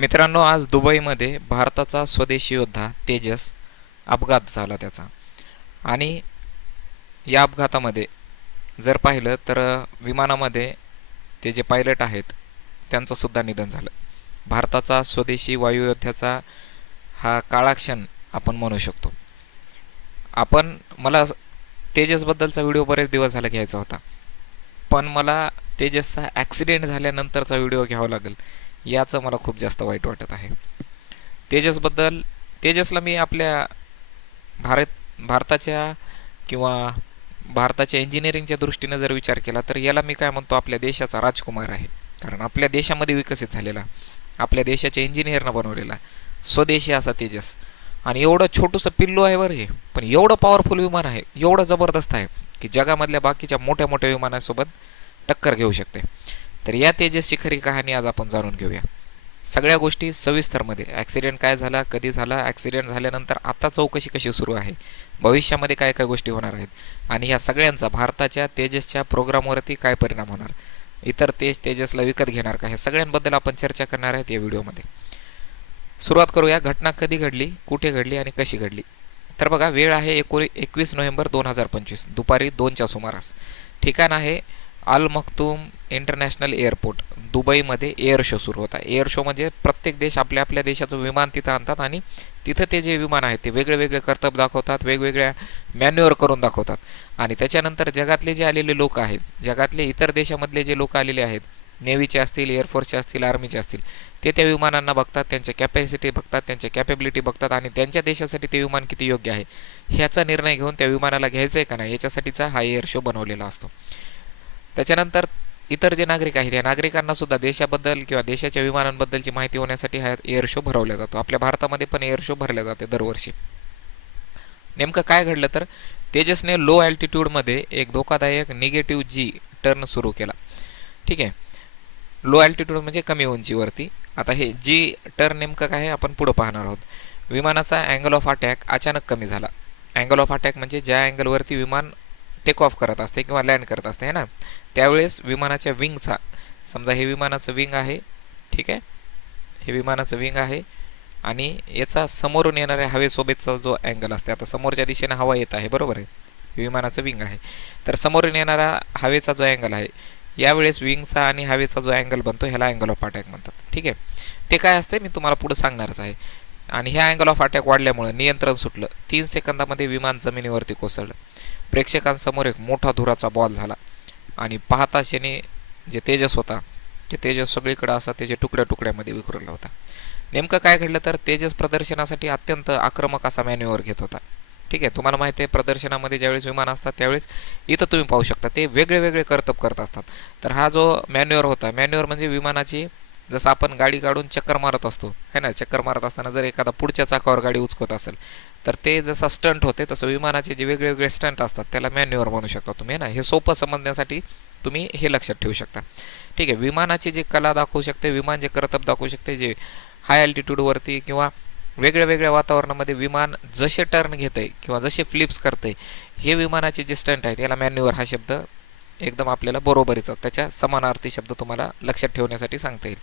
मित्रांनो आज दुबईमध्ये भारताचा स्वदेशी योद्धा तेजस अपघात झाला त्याचा. आणि या अपघातामध्ये जर पाहिलं तर विमानामध्ये ते जे पायलट आहेत त्यांचंसुद्धा निधन झालं. भारताचा स्वदेशी वायुयोद्ध्याचा हा काळा क्षण आपण म्हणू शकतो. आपण मला तेजसबद्दलचा व्हिडिओ बरेच दिवस झाला घ्यायचा होता. पण मला तेजसचा ॲक्सिडेंट झाल्यानंतरचा व्हिडिओ घ्यावा लागेल. याचं मला खूप जास्त वाईट वाटत आहे. तेजसबद्दल तेजसला मी आपल्या भारत भारताच्या किंवा भारताच्या इंजिनिअरिंगच्या दृष्टीनं जर विचार केला तर याला मी काय म्हणतो आपल्या देशाचा राजकुमार आहे. कारण आपल्या देशामध्ये विकसित झालेला आपल्या देशाच्या इंजिनियरनं बनवलेला स्वदेशी असा तेजस. आणि एवढं छोटंसं पिल्लू आहे बरं हे पण एवढं पॉवरफुल विमान आहे एवढं जबरदस्त आहे की जगामधल्या बाकीच्या मोठ्या मोठ्या विमानासोबत टक्कर घेऊ शकते. तर या तेजसची खरी कहाणी आज आपण जाणून घेऊया. सगळ्या गोष्टी सविस्तरमध्ये ॲक्सिडेंट काय झाला कधी झाला ॲक्सिडेंट झाल्यानंतर आता चौकशी कशी सुरू आहे भविष्यामध्ये काय काय गोष्टी होणार आहेत आणि ह्या सगळ्यांचा भारताच्या तेजसच्या प्रोग्रामवरती काय परिणाम होणार? इतर तेज तेजसला विकत घेणार का? ह्या सगळ्यांबद्दल आपण चर्चा करणार आहेत या व्हिडिओमध्ये. सुरुवात करूया. घटना कधी घडली कुठे घडली आणि कशी घडली? तर बघा वेळ आहे एकोणी एकवीस नोव्हेंबर दोन हजार पंचवीस. दुपारी दोनच्या सुमारास. ठिकाण आहे अल मखतूम इंटरनॅशनल एअरपोर्ट दुबईमध्ये एअर शो सुरू होता एअर शो म्हणजे प्रत्येक देश आपल्या आपल्या देशाचं विमान तिथं आणतात आणि तिथं ते जे विमान आहेत ते वेगळे वेगळे कर्तव्य दाखवतात वेगवेगळ्या मॅन्युअर करून दाखवतात. आणि त्याच्यानंतर जगातले जे आलेले लोक आहेत जगातले इतर देशामधले जे लोक आलेले आहेत नेव्हीचे असतील एअरफोर्सचे असतील आर्मीचे असतील ते त्या विमानांना बघतात त्यांच्या कॅपॅसिटी बघतात त्यांच्या कॅपेबिलिटी बघतात आणि त्यांच्या देशासाठी ते विमान किती योग्य आहे ह्याचा निर्णय घेऊन त्या विमानाला घ्यायचं आहे का नाही याच्यासाठीचा हा एअर शो बनवलेला असतो. त्याच्यानंतर इतर जे नागरिक आहेत या नागरिकांना सुद्धा देशाबद्दल किंवा देशाच्या विमानांबद्दलची माहिती होण्यासाठी हा एअर शो भरवला जातो. आपल्या भारतामध्ये पण एअर शो भरल्या जाते दरवर्षी. नेमकं काय घडलं तर तेजसने लो अल्टिट्यूडमध्ये एक धोकादायक निगेटिव्ह जी टर्न सुरू केला. ठीक आहे? लो अल्टिट्यूड म्हणजे कमी उंचीवरती. आता हे जी टर्न नेमकं काय आहे? आपण पुढं पाहणार आहोत. विमानाचा अँगल ऑफ अटॅक अचानक कमी झाला. अँगल ऑफ अटॅक म्हणजे ज्या अँगलवरती विमान टेक ऑफ करत असते किंवा लँड करत असते है ना? त्यावेळेस विमानाच्या विंगचा समजा हे विमानाचं विंग आहे ठीक आहे? हे विमानाचं विंग आहे आणि याचा समोरून येणाऱ्या हवेसोबतचा जो अँगल असते आता समोरच्या दिशेने हवा येत आहे बरोबर आहे? विमानाचं विंग आहे. तर समोरून येणारा हवेचा जो अँगल आहे यावेळेस विंगचा आणि हवेचा जो अँगल बनतो ह्याला अँगल ऑफ अटॅक म्हणतात ठीक आहे? ते काय असते मी तुम्हाला पुढे सांगणारच आहे. आणि ह्या अँगल ऑफ अटॅक वाढल्यामुळं नियंत्रण सुटलं. तीन सेकंदामध्ये विमान जमिनीवरती कोसळलं. प्रेक्षकांसमोर एक मोठा धुराचा बॉल झाला. आणि पाहता शेने जे तेजस होता ते तेजस सगळीकडे असा त्याचे तुकड्या तुकड्यामध्ये विखुरला होता. नेमकं काय घडलं तर तेजस प्रदर्शनासाठी अत्यंत आक्रमक असा मॅन्युअर घेत होता. ठीक आहे तुम्हाला माहिती आहे प्रदर्शनामध्ये ज्यावेळेस विमान असतात त्यावेळेस इथं तुम्ही पाहू शकता ते वेगळे वेगळे कर्तब करत असतात. तर हा जो मॅन्युअर होता मॅन्युअर म्हणजे विमानाची जसं आपण गाडी काढून चक्कर मारत असतो है ना? चक्कर मारत असताना जर एखादा पुढच्या चाकावर गाडी उचकत असेल तर ते जसं स्टंट होते तसं विमानाचे जे वेगळे वेगळे स्टंट असतात त्याला मॅन्युअर म्हणू शकता तुम्ही ना? हे सोपं समजण्यासाठी तुम्ही हे लक्षात ठेवू शकता. ठीक आहे विमानाची जी कला दाखवू शकते विमान जे कर्तब दाखवू शकते जे हाय अल्टिट्यूडवरती किंवा वेगळ्या वेगळ्या वातावरणामध्ये विमान जसे टर्न घेत आहे किंवा जसे फ्लिप्स करते हे विमानाचे जे स्टंट आहेत याला मॅन्युअर हा शब्द एकदम आपल्याला बरोबरीचा त्याच्या समानार्थी शब्द तुम्हाला लक्षात ठेवण्यासाठी सांगता येईल.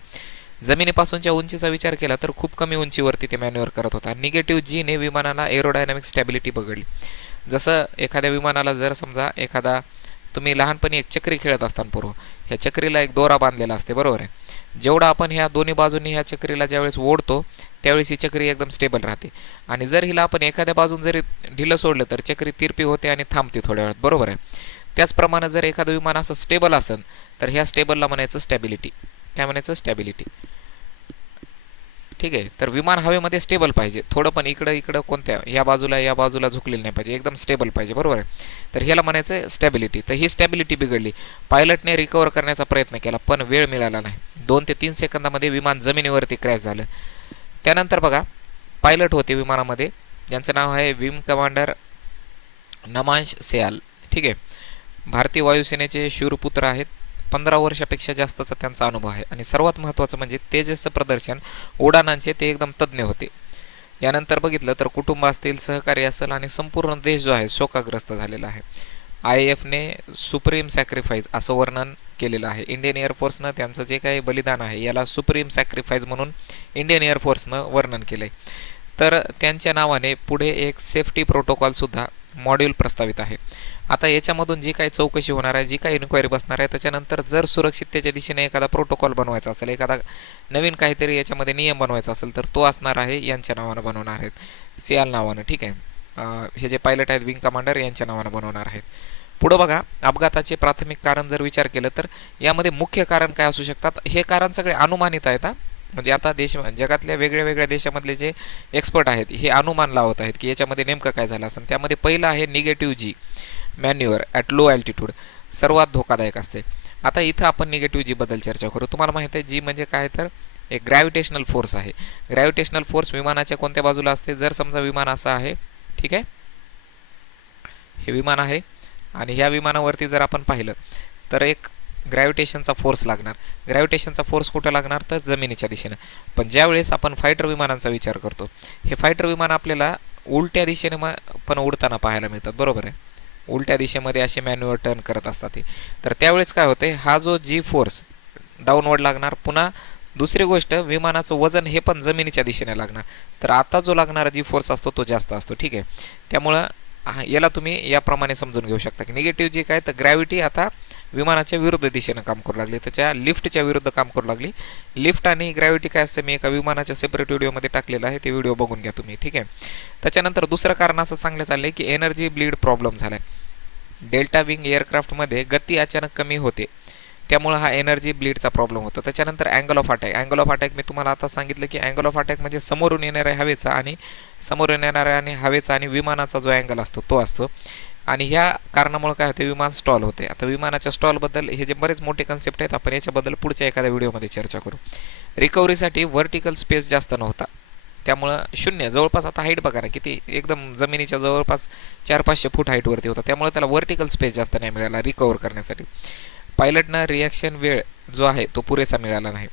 जमिनीपासूनच्या उंचीचा विचार केला तर खूप कमी उंचीवरती ते मॅन्युअर करत होता. निगेटिव्ह जीने विमानाला एरोडायनामिक स्टॅबिलिटी बघडली. जसं एखाद्या विमानाला जर समजा एखादा तुम्ही लहानपणी एक चक्री खेळत असताना पूर्व ह्या चक्रीला एक दोरा बांधलेला असते बरोबर आहे? जेवढा आपण ह्या दोन्ही बाजूंनी ह्या चक्रीला ज्यावेळेस ओढतो त्यावेळेस ही चक्री एकदम स्टेबल राहते. आणि जर हिला आपण एखाद्या बाजून जरी ढिलं सोडलं तर चक्री तिरपी होते आणि थांबते थोड्या वेळात बरोबर आहे? त्याचप्रमाणे जर एखादं विमान असं स्टेबल असेल तर ह्या स्टेबलला म्हणायचं स्टॅबिलिटी काय म्हणायचं? स्टॅबिलिटी ठीक आहे. तर विमान हवेमध्ये स्टेबल पाहिजे. थोडं पण इकडं इकडं कोणत्या या बाजूला या बाजूला झुकलेलं नाही पाहिजे. एकदम स्टेबल पाहिजे. बरोबर आहे? तर ह्याला म्हणायचं स्टॅबिलिटी तर ही स्टॅबिलिटी बिघडली. पायलटने रिकवर करण्याचा प्रयत्न केला पण वेळ मिळाला नाही. दोन ते तीन सेकंदामध्ये विमान जमिनीवरती क्रॅश झालं. त्यानंतर बघा पायलट होते विमानामध्ये. ज्यांचं नाव आहे विम कमांडर नमांश सेयाल. ठीक आहे? भारतीय वायुसेनेचे शूरपुत्र आहेत. पंधरा वर्षापेक्षा जास्तचा त्यांचा अनुभव आहे. आणि सर्वात महत्त्वाचं म्हणजे तेजसचं प्रदर्शन उडाणांचे ते एकदम तज्ज्ञ होते. यानंतर बघितलं तर कुटुंब असतील सहकारी असेल आणि संपूर्ण देश जो आहे शोकाग्रस्त झालेला आहे. आय एफने सुप्रीम सॅक्रिफाईस असं वर्णन केलेलं आहे. इंडियन एअरफोर्सनं त्यांचं जे काही बलिदान आहे याला सुप्रीम सॅक्रिफाईस म्हणून इंडियन एअरफोर्सनं वर्णन केलं आहे तर त्यांच्या नावाने पुढे एक सेफ्टी प्रोटोकॉलसुद्धा मॉड्यूल प्रस्तावित आहे. आता याच्यामधून जी काही चौकशी होणार आहे जी काही इन्क्वायरी बसणार आहे त्याच्यानंतर जर सुरक्षिततेच्या दिशेने एखादा प्रोटोकॉल बनवायचा असेल एखादा नवीन काहीतरी याच्यामध्ये नियम बनवायचा असेल तर तो असणार आहे यांच्या नावानं बनवणार आहेत. सियाल नावानं ठीक आहे. हे जे पायलट आहेत विंग कमांडर यांच्या नावानं बनवणार आहेत. पुढं बघा अपघाताचे प्राथमिक कारण जर विचार केलं तर यामध्ये मुख्य कारण काय असू शकतात? हे कारण सगळे अनुमानित आहेत म्हणजे आता देश जगातल्या वेगळ्या वेगळ्या देशामधले जे एक्सपर्ट आहेत हे अनुमान लावत आहेत की याच्यामध्ये नेमकं काय झालं असं. त्यामध्ये पहिलं आहे negative G manoeuvre at low altitude सर्वात धोकादायक असते. आता इथं आपण निगेटिव्ह जीबद्दल चर्चा करू. तुम्हाला माहीत आहे जी म्हणजे काय तर एक ग्रॅव्हिटेशनल फोर्स आहे. ग्रॅव्हिटेशनल फोर्स विमानाच्या कोणत्या बाजूला असते? जर समजा विमान असं आहे ठीक आहे? हे विमान आहे आणि ह्या विमानावरती जर आपण पाहिलं तर एक ग्रॅव्हिटेशनचा फोर्स लागणार. ग्रॅव्हिटेशनचा फोर्स कुठं लागणार? तर जमिनीच्या दिशेनं. पण ज्यावेळेस आपण फायटर विमानांचा विचार करतो हे फायटर विमान आपल्याला उलट्या दिशेने पण उडताना पाहायला मिळतात. बरोबर आहे? उलट्या दिशेमध्ये असे मॅन्युअर टर्न करत असतात ते. तर त्यावेळेस काय होते हा जो जी फोर्स डाऊनवर्ड लागणार पुन्हा दुसरी गोष्ट विमानाचं वजन हे पण जमिनीच्या दिशेने लागणार. तर आता जो लागणारा जी फोर्स असतो तो जास्त असतो. ठीक आहे? त्यामुळं याला तुम्ही याप्रमाणे समजून घेऊ शकता की निगेटिव्ह जी काय तर ग्रॅव्हिटी आता विमानाच्या विरुद्ध दिशेनं काम करू लागली. त्याच्या लिफ्टच्या विरुद्ध काम करू लागली. लिफ्ट आणि ग्रॅव्हिटी काय असते? मी एका विमानाच्या सेपरेट व्हिडिओमध्ये टाकलेलं आहे. ते व्हिडिओ बघून घ्या तुम्ही. ठीक आहे? त्याच्यानंतर दुसरं कारण असं सांगलं चाललं की एनर्जी ब्लीड प्रॉब्लेम झाला आहे डेल्टा विंग एअरक्राफ्टमध्ये गती अचानक कमी होते. त्यामुळं हा एनर्जी ब्लीडचा प्रॉब्लेम होतो. त्याच्यानंतर angle of attack angle of attack मी तुम्हाला आता सांगितलं की अँगल ऑफ अटॅक म्हणजे समोरून येणाऱ्या हवेचा आणि समोरून येणाऱ्या आणि हवेचा आणि विमानाचा जो अँगल असतो तो असतो. आणि ह्या कारणामुळे काय होते विमान स्टॉल होते. आता विमानाच्या स्टॉलबद्दल हे जे बरेच मोठे कन्सेप्ट आहेत आपण याच्याबद्दल पुढच्या एखाद्या व्हिडिओमध्ये चर्चा करू. रिकव्हरीसाठी व्हर्टिकल स्पेस जास्त नव्हता. त्यामुळं शून्य जवळपास आता हाईट बघा ना किती एकदम जमिनीच्या जवळपास चार पाचशे फूट हाईटवरती होता. त्यामुळे त्याला व्हर्टिकल स्पेस जास्त नाही मिळाला रिकवर करण्यासाठी. पायलटनं रिॲक्शन वेळ जो आहे तो पुरेसा मिळाला नाही.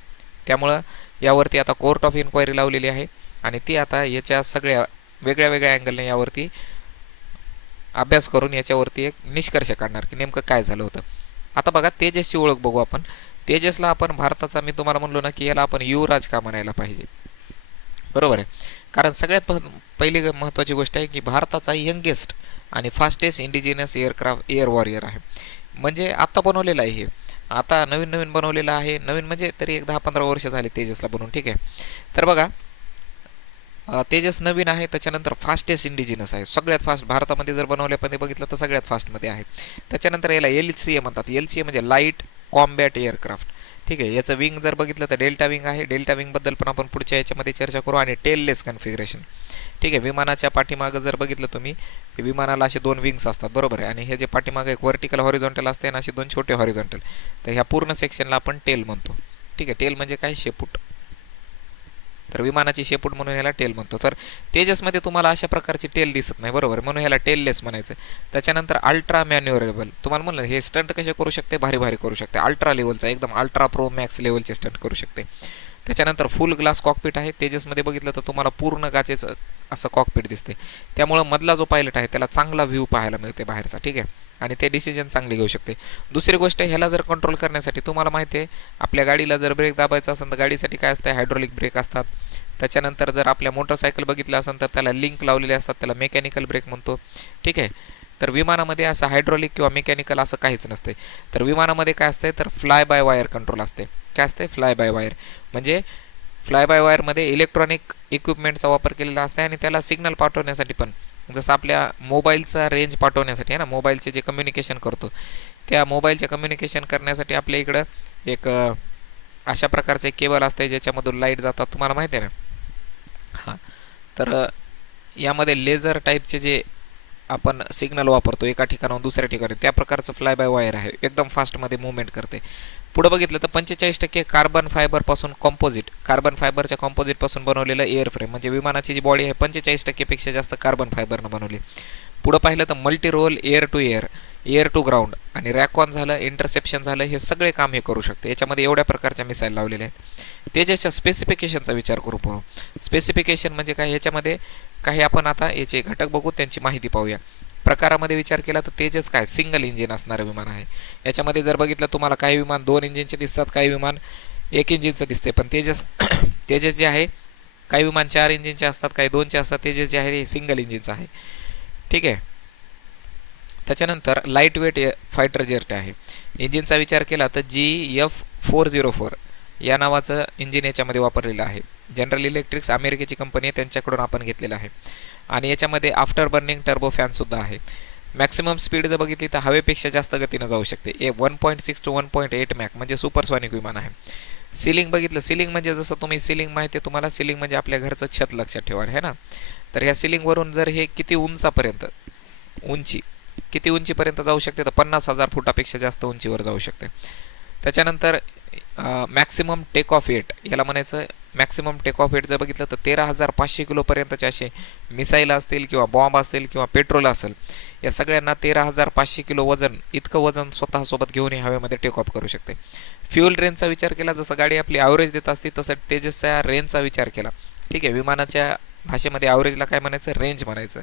त्यामुळं यावरती आता कोर्ट ऑफ इन्क्वायरी लावलेली आहे आणि ती आता याच्या सगळ्या वेगळ्या वेगळ्या अँगलने यावरती अभ्यास करून याच्यावरती एक निष्कर्ष काढणार की नेमकं काय झालं होतं. आता बघा तेजसची ओळख बघू आपण. तेजसला आपण भारताचा मी तुम्हाला म्हणलो ना की याला आपण युवराज का म्हणायला पाहिजे? बरोबर आहे. कारण सगळ्यात पहिली महत्त्वाची गोष्ट आहे की भारताचा यंगेस्ट आणि fastest indigenous aircraft air warrior आहे. म्हणजे आत्ता बनवलेलं आहे हे. आता नवीन नवीन बनवलेलं आहे. नवीन म्हणजे तरी एक दहा पंधरा वर्ष झाले तेजसला बनवून ठीक आहे. तर बघा तेजस नवीन आहे त्याच्यानंतर फास्टेस्ट इंडिजिनस आहे. सगळ्यात फास्ट भारतामध्ये जर बनवल्यामध्ये बघितलं तर सगळ्यात फास्टमध्ये आहे. त्याच्यानंतर याला एल सी ए म्हणतात. एल सी ए म्हणजे लाइट कॉम्बॅट एअरक्राफ्ट ठीक आहे. याचं विंग जर बघितलं तर डेल्टा विंग आहे. डेल्टा विंगबद्दल पण आपण पुढच्या याच्यामध्ये चर्चा करू आणि टेललेस कन्फिगरेशन ठीक आहे. विमानाच्या पाठीमागं जर बघितलं तुम्ही विमानाला असे दोन विंग्स असतात. बरोबर आहे. आणि हे जे पाठीमागं एक व्हर्टिकल हॉरिझॉन्टल असते आणि असे दोन छोटे हॉरिझॉन्टल तर ह्या पूर्ण सेक्शनला आपण टेल म्हणतो. ठीक आहे. टेल म्हणजे काय? शेपूट. तर विमानाची शेपूट म्हणून ह्याला टेल म्हणतो. तर तेजसमध्ये तुम्हाला अशा प्रकारची टेल दिसत नाही बरोबर? म्हणून ह्याला टेललेस म्हणायचं. त्याच्यानंतर अल्ट्रा मॅन्युअरेबल तुम्हाला म्हणलं हे स्टंट कसे करू शकते? भारी भारी करू शकते. अल्ट्रा लेवलचा एकदम अल्ट्रा प्रो मॅक्स लेवलचे स्टंट करू शकते. त्याच्यानंतर फुल ग्लास कॉकपीट आहे. तेजसमध्ये बघितलं तर तुम्हाला पूर्ण गाचेचं असं कॉकपीट दिसते. त्यामुळं मधला जो पायलट आहे त्याला चांगला व्ह्यू पाहायला मिळते बाहेरचा. ठीक आहे? आणि ते डिसिजन चांगले घेऊ शकते. दुसरी गोष्ट ह्याला जर कंट्रोल करण्यासाठी तुम्हाला माहिती आहे आपल्या गाडीला जर ब्रेक दाबायचा असेल तर गाडीसाठी काय असतं हायड्रोलिक ब्रेक असतात. त्याच्यानंतर जर आपल्या मोटरसायकल बघितलं असेल तर त्याला लिंक लावलेले असतात त्याला मेकॅनिकल ब्रेक म्हणतो. ठीक आहे? तर विमानामध्ये असं हायड्रोलिक किंवा मेकॅनिकल असं काहीच नसते. तर विमानामध्ये काय असते तर फ्लाय बाय वायर कंट्रोल असते. काय असते फ्लाय बाय वायर म्हणजे फ्लाय बाय वायरमध्ये इलेक्ट्रॉनिक इक्विपमेंटचा वापर केलेला असते आणि त्याला सिग्नल पाठवण्यासाठी पण. जसं आपल्या मोबाईलचा रेंज पाठवण्यासाठी आहे ना मोबाईलचे जे कम्युनिकेशन करतो त्या मोबाईलचे कम्युनिकेशन करण्यासाठी आपल्या इकडं एक अशा प्रकारचे केबल असते ज्याच्यामधून लाइट जातात. तुम्हाला माहिती आहे ना? हां. तर यामध्ये लेझर टाईपचे जे आपण सिग्नल वापरतो एका ठिकाणाहून दुसऱ्या ठिकाणी त्या प्रकारचं फ्लाय बाय वायर आहे. एकदम फास्टमध्ये मुवमेंट करते. पुढं बघितलं तर पंचेचाळीस टक्के कार्बन फायबरपासून कॉम्पोजिट कार्बन फायबरच्या कॉम्पोजिटपासून बनवलेलं एअर फ्रेम म्हणजे विमानाची जी बॉडी आहे पंचेचाळीस टक्केपेक्षा जास्त कार्बन फायबरनं बनवली. पुढं पाहिलं तर multi role air to air air to ground आणि रॅकॉन झालं इंटरसेप्शन झालं हे सगळे काम हे करू शकते. याच्यामध्ये एवढ्या प्रकारच्या मिसाईल लावलेल्या आहेत. त्याच्याच्या स्पेसिफिकेशनचा विचार करू पाहू स्पेसिफिकेशन म्हणजे काय? ह्याच्यामध्ये काही आपण आता याचे घटक बघू त्यांची माहिती पाहूया. प्रकारामध्ये विचार केला तर तेजस काय? सिंगल इंजिन असणारं विमान आहे. याच्यामध्ये जर बघितलं तुम्हाला काही विमान दोन इंजिनचे दिसतात काही विमान एक इंजिनचं दिसते पण तेजस तेजस जे आहे काही विमान चार इंजिनचे असतात काही दोनचे असतात. तेजस जे आहे हे सिंगल इंजिनचं आहे. ठीक आहे? त्याच्यानंतर लाइट वेट फायटर जेट आहे. इंजिनचा विचार केला तर G F four zero four या नावाचं इंजिन याच्यामध्ये वापरलेलं आहे. जनरल इलेक्ट्रिक्स अमेरिकेची कंपनी आहे त्यांच्याकडून आपण घेतलेलं आहे. आणि याच्यामध्ये आफ्टर बर्निंग टर्बो फॅनसुद्धा आहे. मॅक्सिमम स्पीड जर बघितली तर हवेपेक्षा जास्त गतीनं जाऊ शकते. A one point six two one point eight Mach म्हणजे सुपरसॉनिक विमान आहे. सिलिंग बघितलं सिलिंग म्हणजे जसं तुम्ही सिलिंग माहिती आहे तुम्हाला सिलिंग म्हणजे आपल्या घरचं छत लक्षात ठेवा आहे ना? तर ह्या सिलिंगवरून जर हे किती उंचापर्यंत उंची किती उंचीपर्यंत जाऊ शकते तर पन्नास हजार फुटापेक्षा जास्त उंचीवर जाऊ शकते. त्याच्यानंतर मॅक्सिमम टेक ऑफ एट याला म्हणायचं मॅक्सिमम टेक ऑफ हेट जर बघितलं तर तेरा हजार पाचशे किलोपर्यंतचे असे मिसाईल असतील किंवा बॉम्ब असेल किंवा पेट्रोल असेल या सगळ्यांना तेरा हजार पाचशे किलो वजन इतकं वजन स्वतःसोबत घेऊन हवेमध्ये टेक ऑफ करू शकते. फ्युल रेंजचा विचार केला जसं गाडी आपली ॲव्हरेज देत असते तसं तेजसच्या रेंजचा विचार केला. ठीक आहे विमानाच्या भाषेमध्ये ॲव्हरेजला काय म्हणायचं? रेंज म्हणायचं.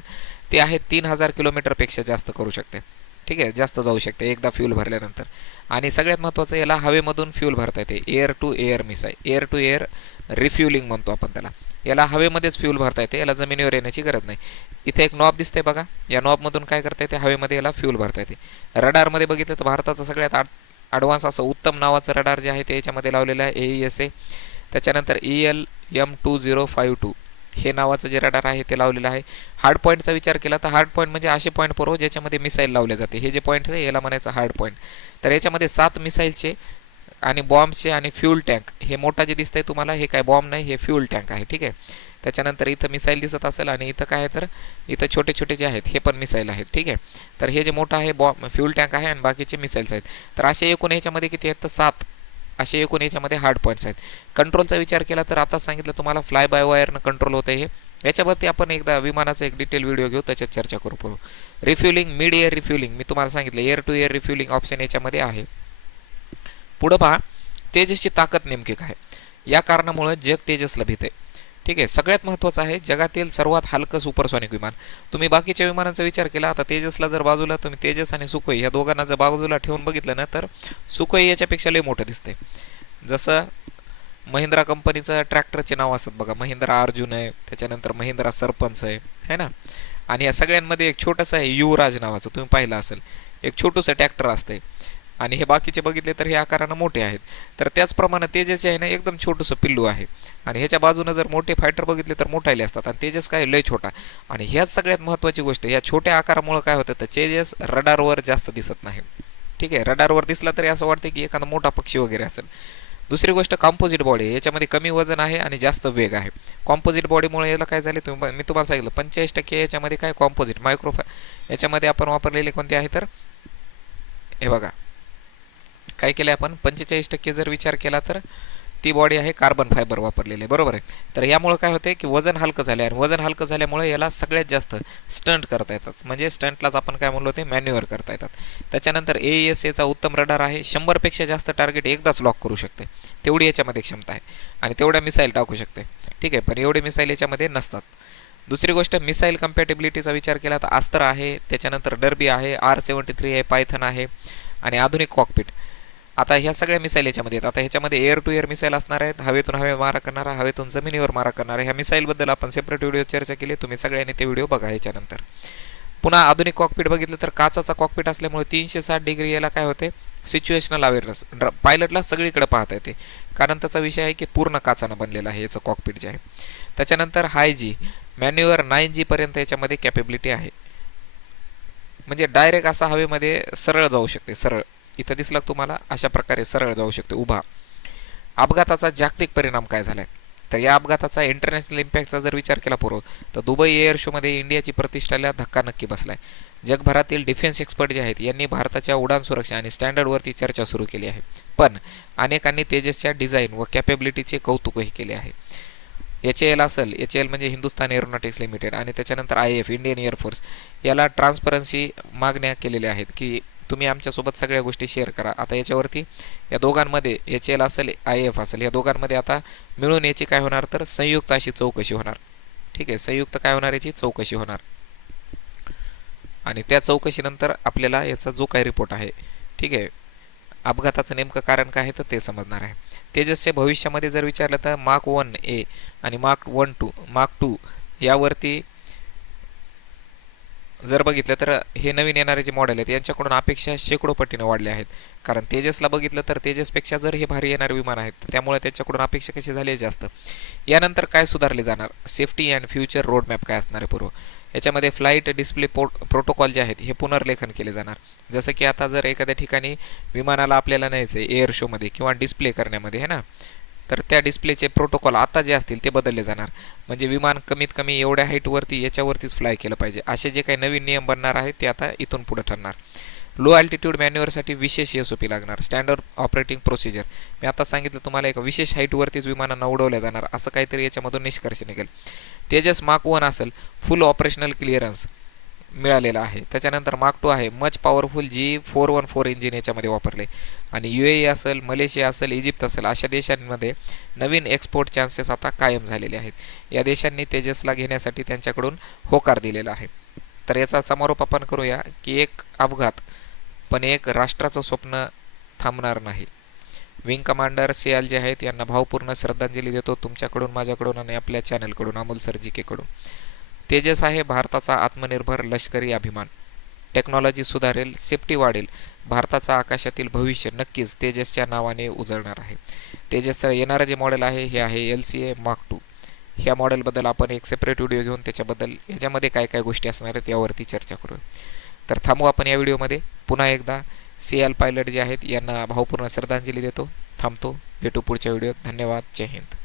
ते आहे तीन हजार किलोमीटरपेक्षा जास्त करू शकते. ठीक आहे जास्त जाऊ शकते एकदा फ्यूल भरल्यानंतर. आणि सगळ्यात महत्त्वाचं याला हवेमधून फ्यूल भरता येते air to air missile air to air refuelling म्हणतो आपण त्याला. याला हवेमध्येच फ्यूल भरता येते याला जमिनीवर येण्याची गरज नाही. इथे एक नॉब दिसते बघा या नॉबमधून काय करता येते हवेमध्ये याला फ्यूल भरता येते. रडारमध्ये बघितलं तर भारताचं सगळ्यात ॲडव्हान्स असं उत्तम नावाचं रडार जे आहे ते याच्यामध्ये लावलेलं आहे ए एस ए त्याच्यानंतर E L M two zero five two हे नावाचं जे रडार आहे ते लावलेलं आहे. हार्ड पॉईंटचा विचार केला तर हार्ड पॉईंट म्हणजे असे पॉईंट पुरव ज्याच्यामध्ये मिसाईल लावले जाते. हे जे पॉईंट आहे याला म्हणायचं हार्ड पॉईंट तर याच्यामध्ये सात मिसाईलचे आणि बॉम्बचे आणि फ्यूल टँक हे मोठा जे दिसतंय तुम्हाला हे काय बॉम्ब नाही हे फ्यूल टँक आहे. ठीक आहे? त्याच्यानंतर इथं मिसाईल दिसत असेल आणि इथं काय आहे तर इथं छोटे छोटे जे आहेत हे पण मिसाईल आहेत. ठीक आहे? तर हे जे मोठं आहे बॉम्ब फ्यूल टँक आहे आणि बाकीचे मिसाईल्स आहेत. तर असे एकूण ह्याच्यामध्ये किती आहेत? तर सात. असे एकूण याच्यामध्ये हार्ड पॉईंट्स आहेत. कंट्रोलचा विचार केला तर आता सांगितलं तुम्हाला फ्लाय बाय वायरनं कंट्रोल होतं हे. याच्यावरती आपण एकदा विमानाचा एक डिटेल व्हिडिओ घेऊ त्याच्यात चर्चा करू करू रिफ्युलिंग मिड एअर रिफ्युलिंग मी तुम्हाला सांगितलं air to air refuelling option याच्यामध्ये आहे. पुढं पहा तेजसची ताकद नेमकी काय? या कारणामुळं जग तेजसला भीत आहे ठीक आहे सगळ्यात महत्त्वाचं आहे जगातील सर्वात हलकं सुपरसॉनिक विमान. तुम्ही बाकीच्या विमानांचा विचार केला आता तेजसला जर बाजूला तुम्ही तेजस आणि सुखोई या दोघांना जर बाजूला ठेवून बघितलं ना तर सुखोई याच्यापेक्षा लय मोठं दिसते जसं महिंद्रा कंपनीचं ट्रॅक्टरचे नाव असतात बघा महिंद्रा अर्जुन आहे त्याच्यानंतर महिंद्रा सरपंच आहे है ना? आणि या सगळ्यांमध्ये एक छोटंसं आहे युवराज नावाचं तुम्ही पाहिलं असेल. एक छोटंसं ट्रॅक्टर असतंय. आणि हे बाकीचे बघितले तर हे आकारानं मोठे आहेत. तर त्याचप्रमाणे तेजस आहे ना एकदम छोटंसं पिल्लू आहे. आणि ह्याच्या बाजूनं जर मोठे फायटर बघितले तर मोठाले असतात. आणि तेजस काय लय छोटा. आणि ह्याच सगळ्यात महत्त्वाची गोष्ट या छोट्या आकारामुळं काय होतं? तर तेजस रडारवर जास्त दिसत नाही. ठीक आहे? रडारवर दिसला तरी असं वाटतं की एखादा मोठा पक्षी वगैरे असेल. दुसरी गोष्ट कॉम्पोजिट बॉडी याच्यामध्ये कमी वजन आहे आणि जास्त वेग आहे. कॉम्पोजिट बॉडीमुळे याला काय झाले? तुम्ही मी तुम्हाला सांगितलं पंचेचाळीस टक्के याच्यामध्ये काय कॉम्पोजिट मायक्रोफा याच्यामध्ये आपण वापरलेले कोणते आहे तर? हे बघा. काय केलं आपण? पंचेचाळीस टक्के जर विचार केला तर ती बॉडी आहे कार्बन फायबर वापरलेली आहे. बरोबर आहे? तर यामुळे काय होते की वजन हलकं झाले आणि वजन हलकं झाल्यामुळे याला सगळ्यात जास्त स्टंट करता येतात. म्हणजे स्टंटलाच आपण काय म्हणलो ते मॅन्युअर करता येतात. त्याच्यानंतर ए एस एचा उत्तम रडार आहे. शंभरपेक्षा जास्त टार्गेट एकदाच लॉक करू शकते. तेवढी याच्यामध्ये क्षमता आहे. आणि तेवढ्या मिसाईल टाकू शकते. ठीक आहे? पण एवढे मिसाईल याच्यामध्ये नसतात. दुसरी गोष्ट मिसाईल कम्पॅटेबिलिटीचा विचार केला तर अस्त्र आहे. त्याच्यानंतर डर्बी आहे. आर सेवन्टी थ्री आहे. पायथन आहे. आणि आधुनिक कॉकपिट आता ह्या सगळ्या मिसाईल याच्यामध्ये येतात आता ह्याच्यामध्ये एअर टू एअर मिसाईल असणार आहेत. हवेतून हवे मारा करणारा हवेतून जमिनीवर मारा करणारा. ह्या मिसाईलबद्दल आपण सेपरेट व्हिडिओ चर्चा केली. तुम्ही सगळ्यांनी ते व्हिडिओ बघा याच्यानंतर. पुन्हा आधुनिक कॉकपीट बघितलं तर काचाचा कॉकपीट असल्यामुळे तीनशे साठ डिग्री याला काय होते? सिच्युएशनल अवेअरनेस पायलटला सगळीकडे पाहता येते. कारण त्याचा विषय आहे की पूर्ण काचानं बनलेला आहे याचं कॉकपीट जे आहे. त्याच्यानंतर हाय जी मॅन्युअर नाईन जीपर्यंत याच्यामध्ये कॅपेबिलिटी आहे. म्हणजे डायरेक्ट असा हवेमध्ये सरळ जाऊ शकते सरळ. इथं दिसला तुम्हाला? अशा प्रकारे सरळ जाऊ शकते उभा. अपघाताचा जागतिक परिणाम काय झालाय? तर या अपघाताचा इंटरनॅशनल इम्पॅक्टचा जर विचार केला पूर्व तर दुबई एअर शोमध्ये इंडियाची प्रतिष्ठाला धक्का नक्की बसलाय. जगभरातील डिफेन्स एक्सपर्ट जे आहेत यांनी भारताच्या उडान सुरक्षा आणि स्टँडर्डवरती चर्चा सुरू केली आहे. पण अनेकांनी तेजसच्या डिझाईन व कॅपेबिलिटीचे कौतुकही केले आहे. एच एल असेल एच एल म्हणजे हिंदुस्तान एरोनॉटिक्स लिमिटेड आणि त्याच्यानंतर I F Indian Air Force याला ट्रान्सपरन्सी मागण्या केलेल्या आहेत की तुम्ही आमच्यासोबत सगळ्या गोष्टी शेअर करा. आता याच्यावरती या दोघांमध्ये एच एल असेल आय एफ असेल या दोघांमध्ये आता मिळून याची काय होणार तर संयुक्त अशी चौकशी होणार. ठीक आहे संयुक्त काय होणार याची? चौकशी होणार. आणि त्या चौकशीनंतर आपल्याला याचा जो काही रिपोर्ट आहे ठीक आहे अपघाताचं नेमकं कारण काय आहे तर ते समजणार आहे. तेजसच्या भविष्यामध्ये जर विचारलं तर मार्क वन ए आणि mark one two mark two यावरती जर बघितलं तर हे नवीन येणारे जे मॉडेल आहेत यांच्याकडून अपेक्षा शेकडो पटीने वाढल्या आहेत. कारण तेजसला बघितलं तर तेजसपेक्षा जर हे भारी येणारे विमान आहेत तर त्यामुळे त्याच्याकडून अपेक्षा कशी झाली आहे जास्त. यानंतर काय सुधारले जाणार? Safety and future road map काय असणार आहे पूर्व? याच्यामध्ये फ्लाईट डिस्प्ले पो प्रोटोकॉल जे आहेत हे पुनर्लेखन केले जाणार. जसं की आता जर एखाद्या ठिकाणी विमानाला आपल्याला न्यायचं आहे एअर शोमध्ये किंवा डिस्प्ले करण्यामध्ये है ना? तर त्या डिस्प्लेचे प्रोटोकॉल आता जे असतील ते बदलले जाणार. म्हणजे विमान कमीत कमी एवढ्या हाईटवरती याच्यावरतीच फ्लाय केलं पाहिजे. असे जे काही नवीन नियम बनणार आहेत ते आता इथून पुढे ठरणार. लो अल्टिट्यूड मॅन्युअरसाठी विशेष एस ओ पी लागणार. स्टँडर्ड ऑपरेटिंग प्रोसिजर मी आता सांगितलं तुम्हाला एका विशेष हाईटवरतीच विमानांना उडवल्या जाणार. असं काहीतरी याच्यामधून निष्कर्ष निघेल. तेजस माक वन असेल फुल ऑपरेशनल क्लिअरन्स मिळालेला आहे. त्याच्यानंतर मार्क टू आहे. Much powerful G four one four engine याच्यामध्ये वापरले. आणि यू ए असेल मलेशिया असेल इजिप्त असेल अशा देशांमध्ये नवीन एक्सपोर्ट चान्सेस आता कायम झालेले आहेत. या देशांनी तेजसला घेण्यासाठी त्यांच्याकडून होकार दिलेला आहे. तर याचा समारोप आपण करूया की एक अपघात पण एक राष्ट्राचं स्वप्न थांबणार नाही. विंग कमांडर सियाल जे आहेत यांना भावपूर्ण श्रद्धांजली देतो तुमच्याकडून माझ्याकडून आणि आपल्या चॅनलकडून अमोल सरजिकेकडून. तेजस आहे भारताचा आत्मनिर्भर लष्करी अभिमान. टेक्नॉलॉजी सुधारेल सेफ्टी वाढेल. भारताचा आकाशातील भविष्य नक्कीच तेजसच्या नावाने उजळणार आहे. तेजसचं येणारं जे मॉडेल आहे हे आहे L C A mark two ह्या मॉडेलबद्दल आपण एक सेपरेट व्हिडिओ घेऊन त्याच्याबद्दल याच्यामध्ये काय काय गोष्टी असणार आहेत यावरती चर्चा करूया. तर थांबू आपण या व्हिडिओमध्ये पुन्हा एकदा सी एल पायलट जे आहेत यांना भावपूर्ण श्रद्धांजली देतो. थांबतो. भेटू पुढच्या व्हिडिओत धन्यवाद. जय हिंद.